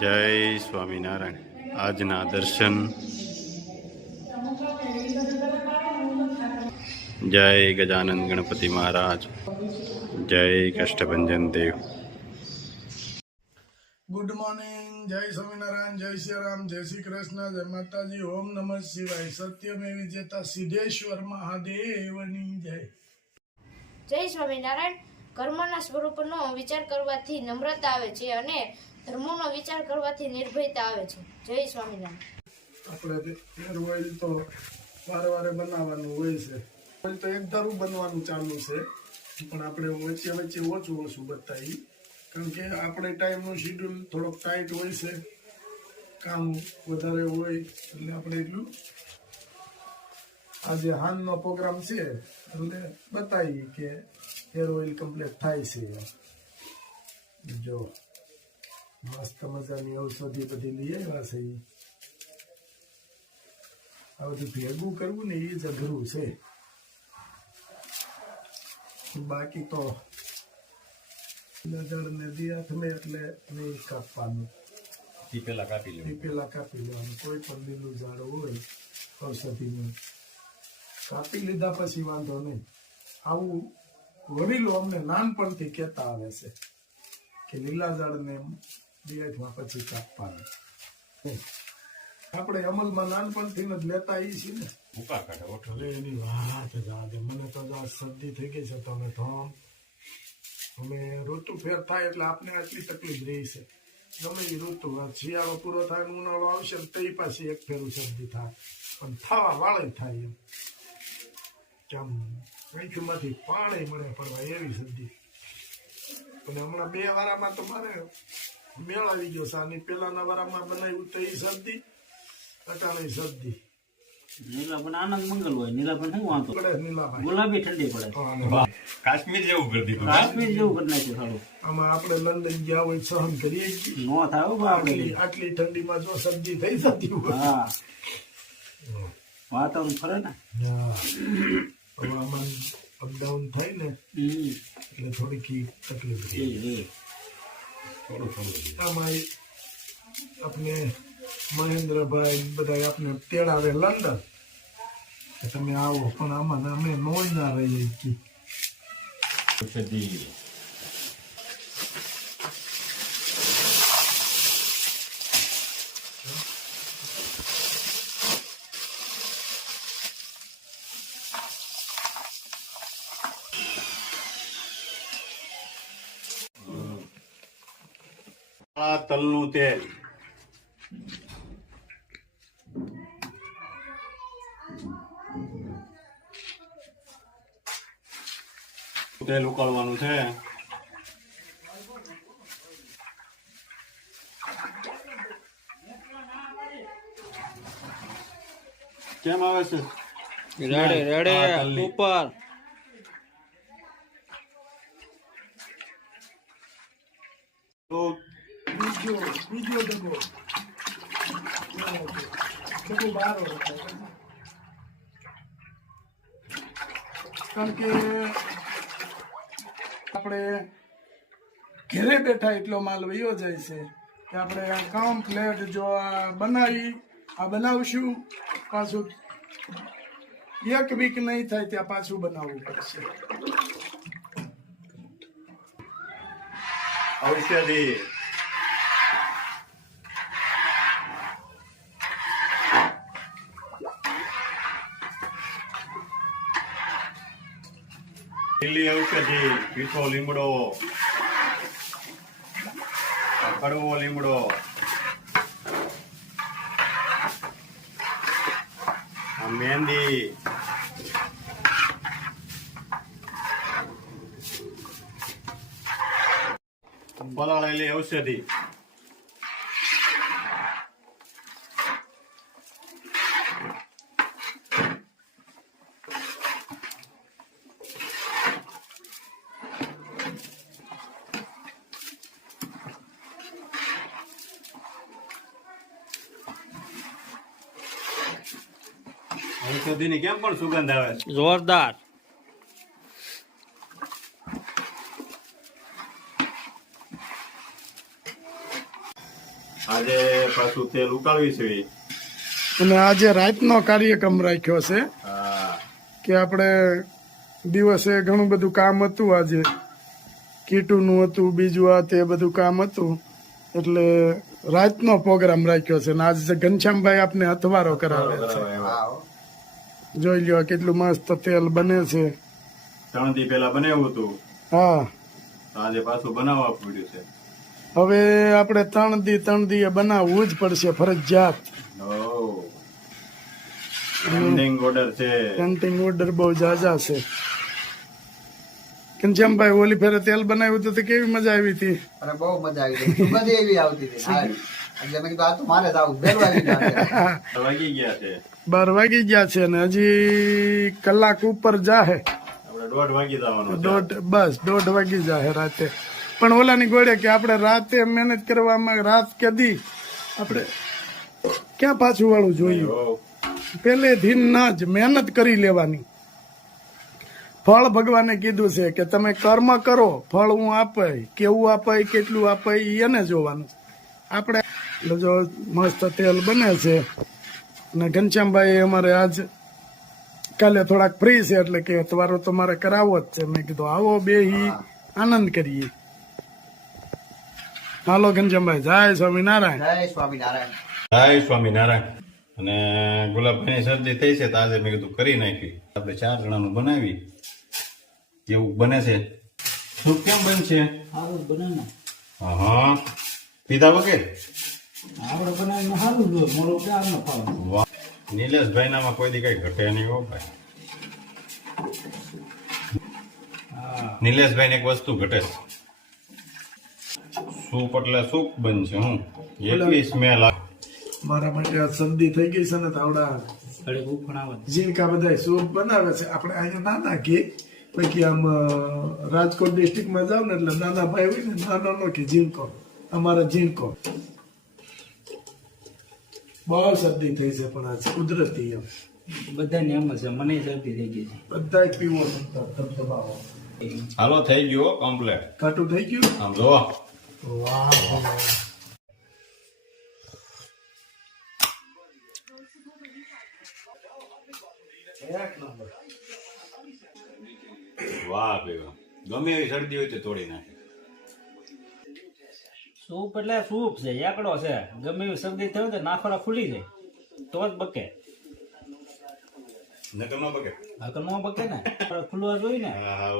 જય સ્વામિનારાયણ. આજના દર્શન. જય ગજાનંદ ગણપતિ મહારાજ. જય કષ્ટભંજન દેવ. Good morning. જય સ્વામિનારાયણ, જય શ્રી રામ, જય શ્રી કૃષ્ણ, જય માતાજી, ઓમ નમઃ શિવાય. સત્યમેવ વિજેતા સિદ્ધેશ્વર મહાદેવની જય. જય સ્વામિનારાયણ. કર્મના સ્વરૂપનો વિચાર કરવાથી નમ્રતા આવે છે અને ધર્મોનો વિચાર કરવાથી નિર્ભયતા આવે છે. જય સ્વામિનારાયણ. આપણે હેર ઓઇલ તો વારે બનાવવાનું હોય છે. ઓઇલ તો એક ધારું બનવાનું ચાલુ છે, પણ આપણે વચ્ચે વચ્ચે ઓછું બતાવી, કારણ કે આપણે ટાઈમનું શેડ્યુલ થોડોક ટાઈટ હોય છે, કામ વધારે હોય એટલે આપણે એટલું આજે હાનનો પ્રોગ્રામ છે એટલે બતાવી કે હેર ઓઇલ કમ્પ્લીટ થાય છે. જો મસ્ત મજાની ઔષધિ બધી લઈ આવ્યા છે. આ બધું ભેગું કરવું ને એ જ અઘરું છે, બાકી તો નજર નદી હાથમે એટલે નહીં કાપવાનું, પેલા કાપી લેવાનું. કોઈ પણ લીલું ઝાડ હોય ઔષધિનું કાપી લીધા પછી વાંધો નહીં. આવું વડીલો અમને નાનપણથી કહેતા આવે છે કે લીલા ઝાડને દિયાઠમાં પછી કાપવાનું. આપણે અમલમાં નાનપણથી જ લેતા આવી છીએ ને. એટલે એની વાત જાદે. મને તો શરદી થઈ ગઈ છે, તમે તો અમે ઋતુ ફેર થાય એટલે આપણે આટલી તકલીફ રહી છે. ગમે એ ઋતુ, શિયાળો પૂરો થાય ને ઉનાળો આવશે ને તે પાછી એક ફેરું શરદી થાય, પણ થવા વાળે થાય એમ કેમ આંખમાંથી પાણી મળે પડવા એવી શરદી. અને હમણાં 2 વારામાં તો મારે મેળ આવી ગયો છે. આની પેલાના વારામાં બનાવ્યું તો એ શરદી, અટાણી શરદી. નીલાબન આનંદ મંગલ હોય. નીલાબન શું વાંધો? ગુલાબી ઠંડી પડે. કાશ્મીર જેવું કરી દીધું. કાશ્મીર જેવું કરી નાખ્યું સારું. આમાં આપણે લંડન ગયા હોય સહન કરીએ નો થાય આપણે આટલી ઠંડીમાં જો શરદી થઈ જતી હોય. હા, વાતાવરણ ફરે ને. હવામાન અપડાઉન થાય ને એટલે થોડીક તકલીફ રહી. આમાં આપણે મહેન્દ્રભાઈ બધા આપણે તેડાવે લંડન કે તમે આવો, પણ આમાં અમે નોંધ ના રહીએ છીએ. આ તલનું તેલ. તેલ ઉકાળવાનું છે. કેમ આવે છે? રેડે ઉપર તો બીજો ડબ્બો બહાર કારણ કે આપણે ઘરે બેઠા એટલો માલ વયો જાય છે કે આપણે કમ્પ્લેટ જો આ બનાવશું પાછું 1 વીક નહીં થાય ત્યાં પાછું બનાવવું પડશે. ઔષધિ. લીલી ઔષધિ, મીઠો લીમડો, કડવો લીમડો, મહેંદી, પલાળેલી ઔષધિ, ઔષધિની કેમ પણ સુગંધ આવે છે? જોરદાર. આજે પાછું તેલ ઉકાળવી છે. અને આજે રાતનો કાર્યક્રમ રાખ્યો છે હા, કે આપણે દિવસે ઘણું બધું કામ હતું. આજે કીટુનું હતું, બીજું આ તે બધું કામ હતું, એટલે રાતનો પ્રોગ્રામ રાખ્યો છે. ને આજે ઘનશ્યામભાઈ આપને હથવારો કરાવે છે. જોઈ લ્યો કેટલું મસ્ત તેલ બને છે. 3 દી પહેલા બનાવ્યું હતું, હા, આજે પાછું બનાવવા પડ્યું છે. હવે આપણે 3 દી બનાવવું જ પડશે ફરજિયાત. પેન્ડિંગ ઓર્ડર છે. પેન્ટિંગ ઓર્ડર બહુ ઝાઝા છે. ઘનશ્યામભાઈ ઓલી ફેરે તેલ બનાવ્યું હતું તો કેવી મજા આવી હતી? અરે બહુ મજા આવી ગઈ. સુગંધ એવી આવતી હતી. હા. એટલે મેં કીધું આ તો મારે જ આવું. વહેલું આવી ગયા છે. વાગી ગયા છે. 12 વાગી ગયા છે ને હજી કલાક ઉપર જાહે. આપણે 1:30 વાગી જવાનું છે. બસ 1:30 વાગી જાહે રાતે. પણ ઓલાની ગોળે કે આપણે રાતે મહેનત કરવામાં રાત કદી આપણે ક્યાં પાછું વાળું જોઈએ? હો. પહેલેથી ન જ મહેનત કરી લેવાની. ફળ ભગવાને કીધું છે કે તમે કર્મ કરો, ફળ હું આપાય. કેવું આપાય, કેટલું આપાય એને જોવાનું. આપણે જો મસ્ત તેલ બને છે ને ઘનશ્યામભાઈ અમારે આજ કાલે થોડાક ફ્રી છે એટલે કે તમારો તો મારે કરાવવો જ છે. મેં કીધું આવો બેહી આનંદ કરીએ. હાલો ઘનશ્યામભાઈ, જય સ્વામિનારાયણ. જય સ્વામિનારાયણ. જય સ્વામિનારાયણ. અને ગુલાબભાઈની શરદી થઈ છે તો આજે મેં કીધું કરી નાખી. આપણે 4 જણાનું બનાવી એવું બને છે. સૂપ કેમ બનશે? સારું બને ને હા, પીધા વગર આપણે બનાવીને સારું જોઈએ. મોડું ક્યાં ન ખાવાનું. વાહ, નિલેશભાઈ નામાં કોઈ દી કઈ ઘટે નહીં હો ભાઈ. નિલેશભાઈ ને એક વસ્તુ ઘટે છે. સૂપ એટલે સૂપ બનશે. હું એટલી સ્મેલ આવે. મારા માટે આ શરદી થઈ ગઈ છે ને તાવડા ઘરે ભૂખ પણ આવે. જીનકા બધા સૂપ બનાવે છે. આપણે અહીંયા ના નાખીએ, પછી આમ રાજકોટ ડિસ્ટ્રિક્ટમાં જાવ ને એટલે નાના ભાઈ હોય ને, નાનો નો કે જીનકો, અમારા જીનકો. બહુ શરદી થઈ છે પણ આજ કુદરતી એમ બધાને એમ જ છે. મને શરદી થઈ ગઈ છે. બધા પીવો ધબધબાવો. હાલો, થઈ ગયો કમ્પ્લેટ. ઘાટું થઈ ગયું. આમ જો વાહ વાહ ભેગા, ગમે એવી શરદી હોય તો તોડી નાખે. સૂપ એટલે સૂપ છે, એકડો છે. ગમે એવી શરદી થઈ હોય તો નાખોરા ખુલી જાય તો જ બકે. નકર ન બકે. આ તો ન બકે ને, ખુલવા જોઈએ ને. હા,